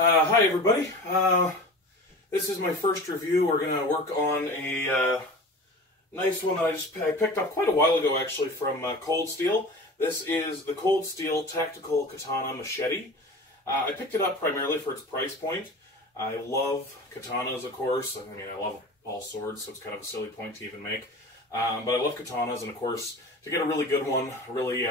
Hi everybody. This is my first review. We're going to work on a nice one that I picked up quite a while ago actually from Cold Steel. This is the Cold Steel Tactical Katana Machete. I picked it up primarily for its price point. I love katanas, of course. I mean, I love all swords, so it's kind of a silly point to even make. But I love katanas, and of course, to get a really good one, a really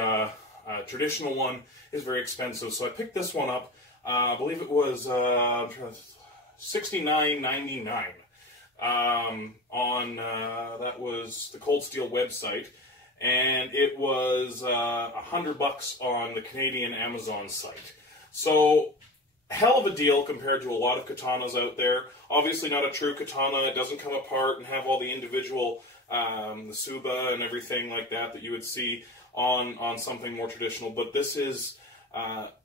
traditional one, is very expensive. So I picked this one up. I believe it was $69.99 on that was the Cold Steel website, and it was $100 on the Canadian Amazon site. So hell of a deal compared to a lot of katanas out there. Obviously not a true katana. It doesn't come apart and have all the individual the suba and everything like that you would see on something more traditional. But this is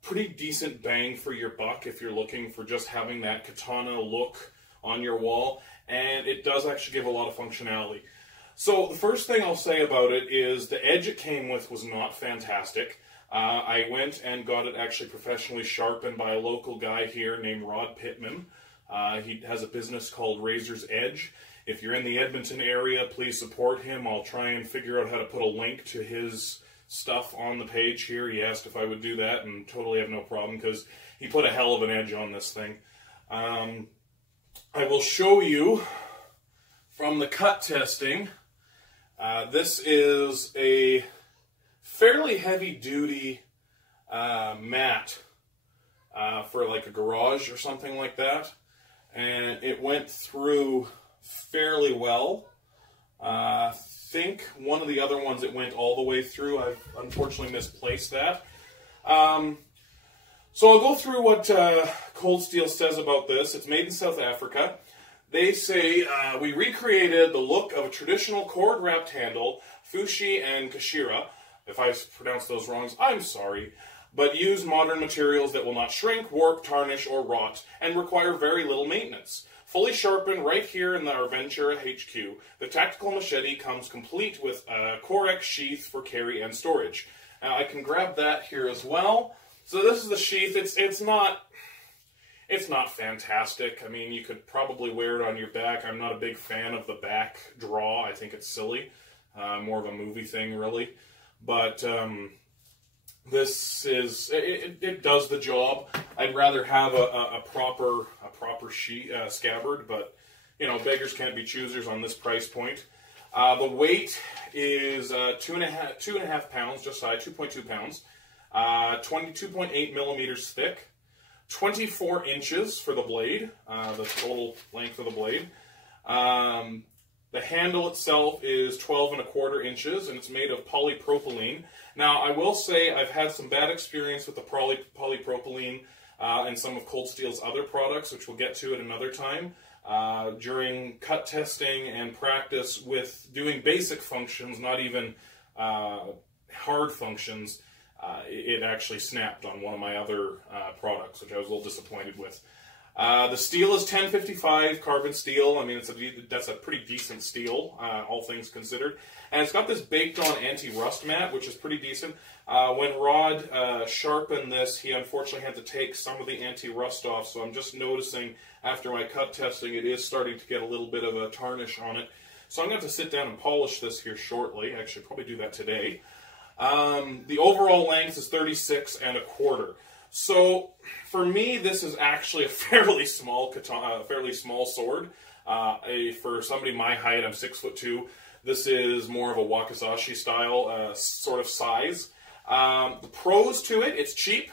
pretty decent bang for your buck if you're looking for just having that katana look on your wall, and it does actually give a lot of functionality. So the first thing I'll say about it is the edge it came with was not fantastic. I went and got it actually professionally sharpened by a local guy here named Pittman. He has a business called Razor's Edge. If you're in the Edmonton area, please support him. I'll try and figure out how to put a link to his stuff on the page here. He asked if I would do that, and totally have no problem because he put a hell of an edge on this thing. I will show you from the cut testing. This is a fairly heavy-duty mat for like a garage or something like that, and it went through fairly well. I think one of the other ones it went all the way through. I've unfortunately misplaced that. So I'll go through what Cold Steel says about this. It's made in South Africa. They say, we recreated the look of a traditional cord-wrapped handle, fushi and kashira. If I pronounced those wrong, I'm sorry. But use modern materials that will not shrink, warp, tarnish, or rot, and require very little maintenance. Fully sharpened right here in our Ventura HQ, the Tactical Machete comes complete with a Corex sheath for carry and storage. Now I can grab that here as well. So this is the sheath. It's not fantastic. I mean, you could probably wear it on your back. I'm not a big fan of the back draw. I think it's silly. More of a movie thing, really. But this is it does the job. I'd rather have a proper scabbard, but you know, beggars can't be choosers on this price point. The weight is 2.5 pounds, just shy 2.2 pounds. 22.8 millimeters thick, 24 inches for the blade, the total length of the blade. The handle itself is 12.25 inches, and it's made of polypropylene. Now, I will say I've had some bad experience with the polypropylene and some of Cold Steel's other products, which we'll get to at another time. During cut testing and practice with doing basic functions, not even hard functions, it actually snapped on one of my other products, which I was a little disappointed with. The steel is 1055 carbon steel. I mean, that's a pretty decent steel, all things considered. And it's got this baked-on anti-rust mat, which is pretty decent. When Rod sharpened this, he unfortunately had to take some of the anti-rust off, so I'm just noticing after my cut testing it is starting to get a little bit of a tarnish on it. So I'm going to have to sit down and polish this here shortly. Actually, probably do that today. The overall length is 36.25. So for me, this is actually a fairly small katana, fairly small sword. For somebody my height, I'm 6'2". This is more of a wakizashi style sort of size. The pros to it: it's cheap.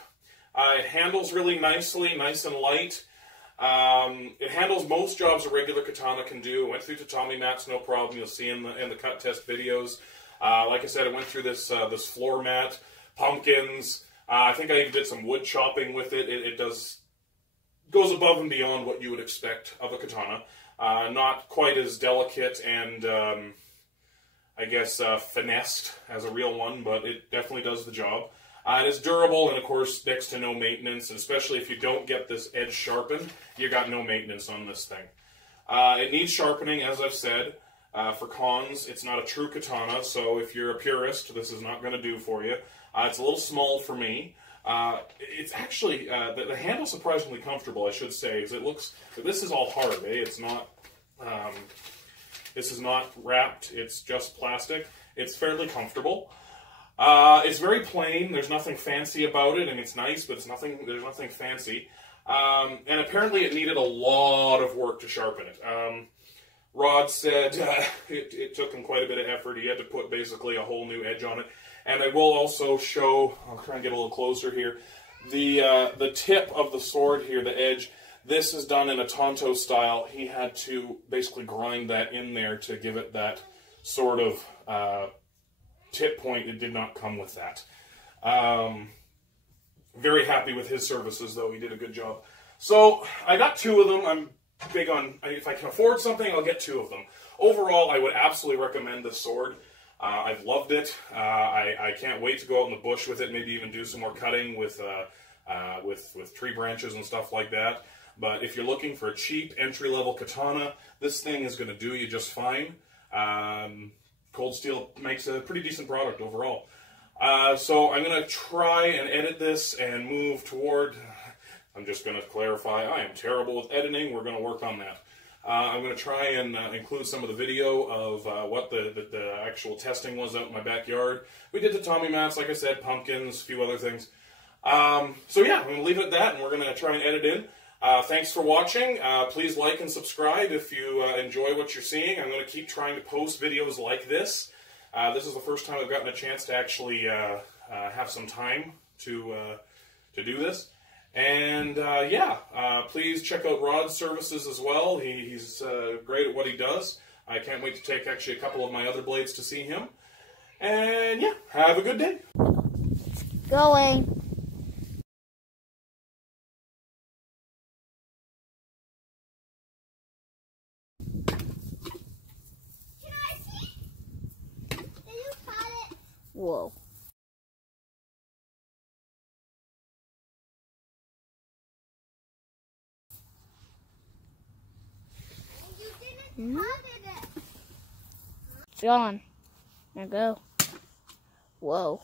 It handles really nicely, nice and light. It handles most jobs a regular katana can do. It went through tatami mats, no problem. You'll see in the cut test videos. Like I said, it went through this floor mat, pumpkins. I think I even did some wood chopping with it. It goes above and beyond what you would expect of a katana. Not quite as delicate and I guess finessed as a real one, but it definitely does the job. It is durable, and of course next to no maintenance, and especially if you don't get this edge sharpened, you got no maintenance on this thing. It needs sharpening, as I've said. For cons, it's not a true katana, so if you're a purist, this is not going to do for you. It's a little small for me. It's actually, the handle's surprisingly comfortable, I should say. It looks, this is all hard, It's not, this is not wrapped, it's just plastic. It's fairly comfortable. It's very plain, there's nothing fancy about it, and it's nice, but there's nothing fancy. And apparently it needed a lot of work to sharpen it. Rod said it took him quite a bit of effort. He had to put basically a whole new edge on it. And I will also show, I'll try and get a little closer here, the tip of the sword here, the edge. This is done in a Tonto style. He had to basically grind that in there to give it that sort of tip point. It did not come with that. Very happy with his services, though. He did a good job. So I got 2 of them. I'm big on, if I can afford something, I'll get 2 of them. Overall, I would absolutely recommend this sword. I've loved it. I can't wait to go out in the bush with it, maybe even do some more cutting with tree branches and stuff like that. But if you're looking for a cheap entry-level katana, this thing is going to do you just fine. Cold Steel makes a pretty decent product overall. So I'm going to try and edit this and move toward, I'm just going to clarify, I am terrible with editing. We're going to work on that. I'm going to try and include some of the video of what the actual testing was out in my backyard. We did the Tommy mats, like I said, pumpkins, a few other things. So yeah, I'm going to leave it at that, and we're going to try and edit in. Thanks for watching. Please like and subscribe if you enjoy what you're seeing. I'm going to keep trying to post videos like this. This is the first time I've gotten a chance to actually have some time to do this. And yeah, please check out Rod's services as well. He's great at what he does. I can't wait to take actually a couple of my other blades to see him. And yeah, have a good day. Going. Can I see? Did you cut it? Whoa. It's gone. Now go. Whoa.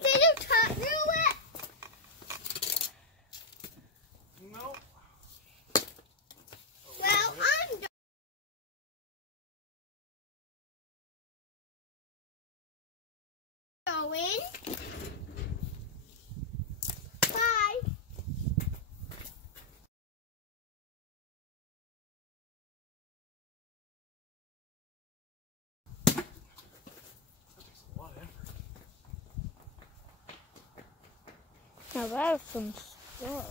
Did you cut through it? No. Well, I'm going. Bye. Now that's some stuff.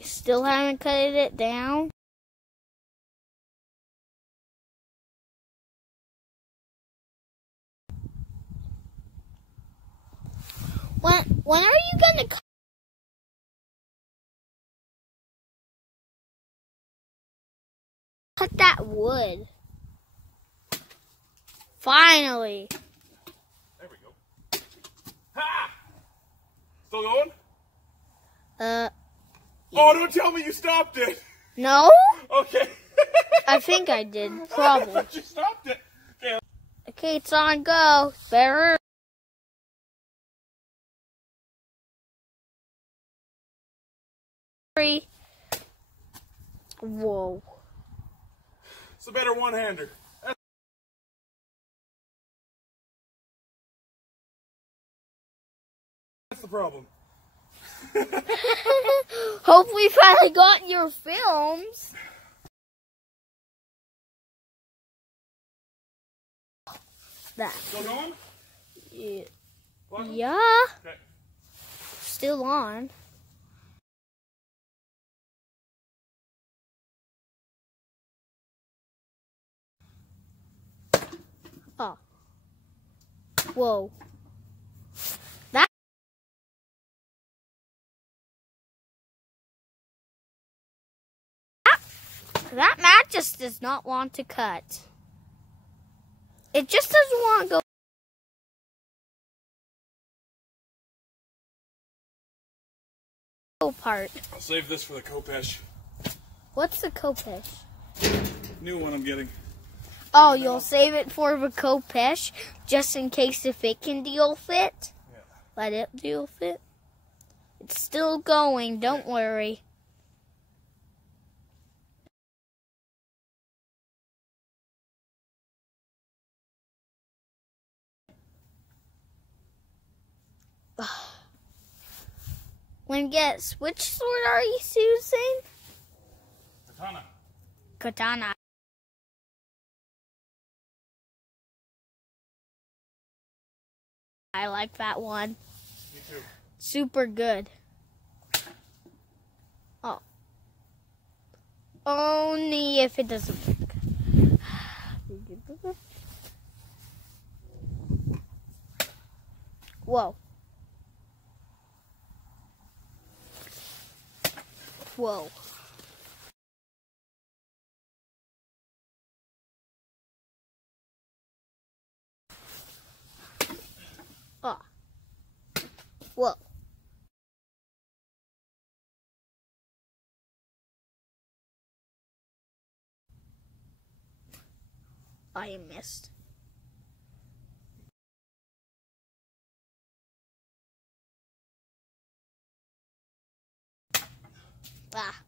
Still haven't cut it down? When are you gonna cut that wood? Finally. There we go. Ha! Still going? Oh, don't tell me you stopped it. No? Okay. I think I did, probably. I thought you stopped it. Okay. Okay, it's on go. Better. Whoa. It's a better one-hander. That's the problem. Hope we finally got your films. That. Still going? Yeah. What? Yeah. Okay. Still on. Oh. Whoa. That. That mat just does not want to cut. It just doesn't want to go part. I'll save this for the Kopesh. What's the Kopesh? New one I'm getting. Oh, you'll save it for the Kopesh just in case if it can deal fit? Yeah. Let it deal fit? It's still going, don't worry. When guess, which sword are you using? Katana. Katana. I like that one. Me too. Super good. Oh. Only if it doesn't work. Whoa. Whoa. Oh. Whoa. I missed. Ah.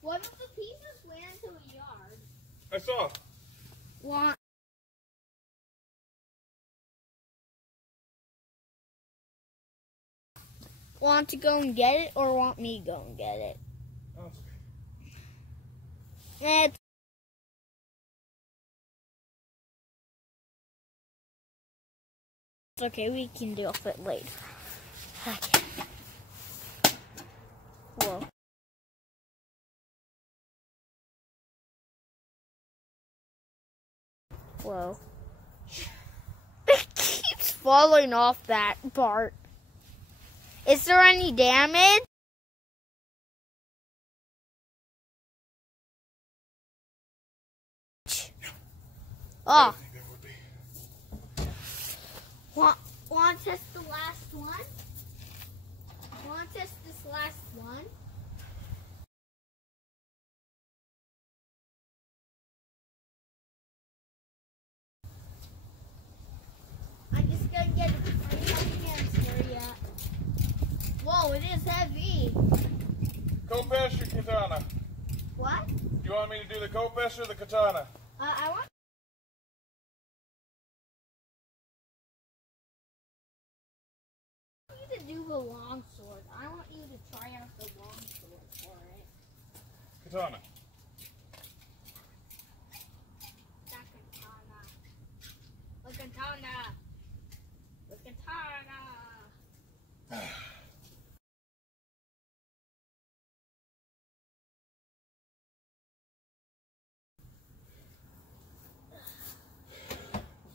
One of the pieces ran to a yard. I saw. Want to go and get it, or want me to go and get it? Oh, it's okay. It's okay, we can deal with it later. Okay. Whoa. Whoa. It keeps falling off that part. Is there any damage? Oh. I think there would be. Want to test the last one? Want to test this last one? I'm just gonna get it. I don't have hands there yet. Whoa, it is heavy. Kopesh or Katana? What? Do you want me to do the Kopesh or the Katana? I want you to do the long sword. I want you to try out the long sword for it. Katana. That katana. The katana. The katana.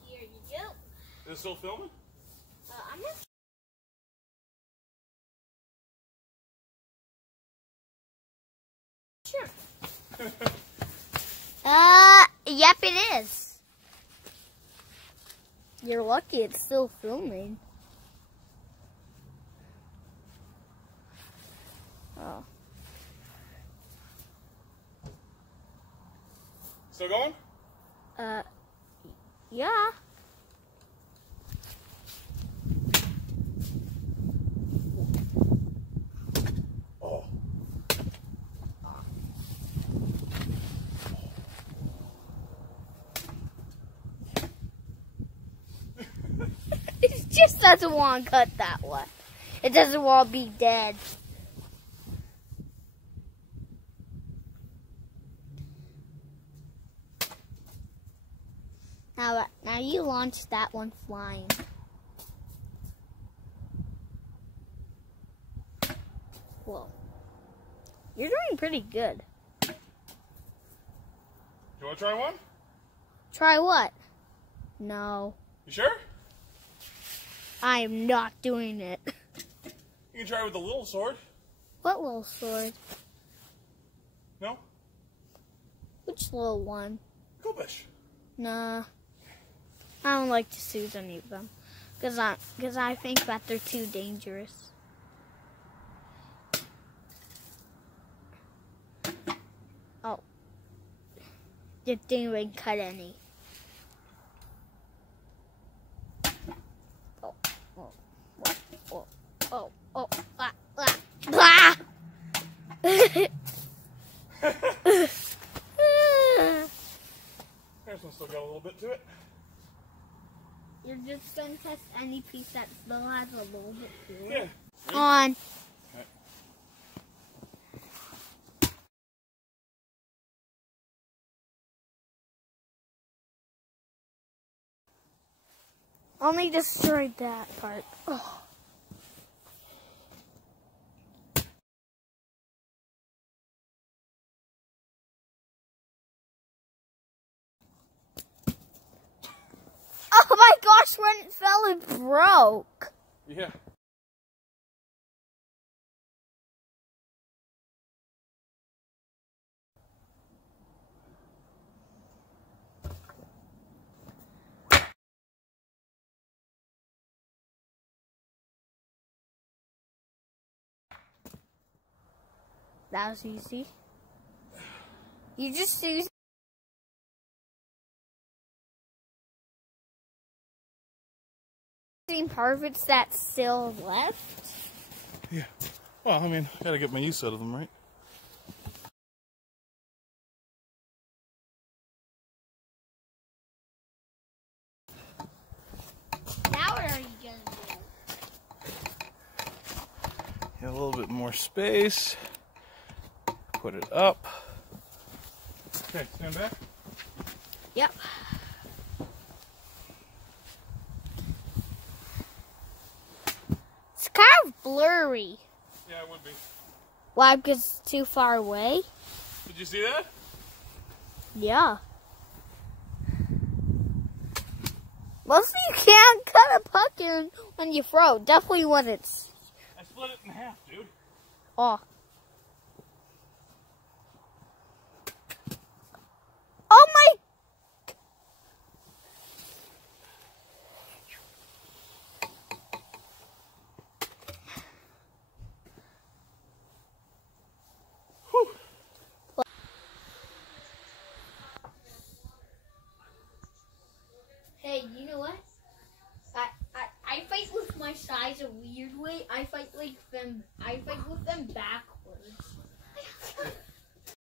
Here you go. Is it still filming? I'm not sure. Yep, it is. You're lucky it's still filming. Oh. Still going? Yeah. Oh. It just doesn't want to cut that one. It doesn't want to be dead. Now you launch that one flying. Whoa. You're doing pretty good. Do you want to try one? Try what? No. You sure? I am not doing it. You can try with the little sword. What little sword? No? Which little one? Kobish. Nah. I don't like to use any of them. Because I think that they're too dangerous. Oh. It didn't even cut any. Oh, oh, oh, oh, oh, ah, ah, ah! This one still got a little bit to it. You're just going to test any piece that still has a little bit to Yeah. it? On. Okay. Only destroyed that part. Oh. Oh my gosh, when it fell, it broke. Yeah. That was easy. You just used part of it that's still left. Yeah. Well, I mean, I gotta get my use out of them, right? Now what are you gonna do? Get a little bit more space. Put it up. Okay, stand back. Yep. It's kind of blurry. Yeah, it would be. Why? Because it's too far away? Did you see that? Yeah. Mostly you can't cut a puck in when you throw. Definitely when it's... I split it in half, dude. Oh. Oh my... Whew. Hey, you know what? I fight with my size a weird way. I fight with them backwards.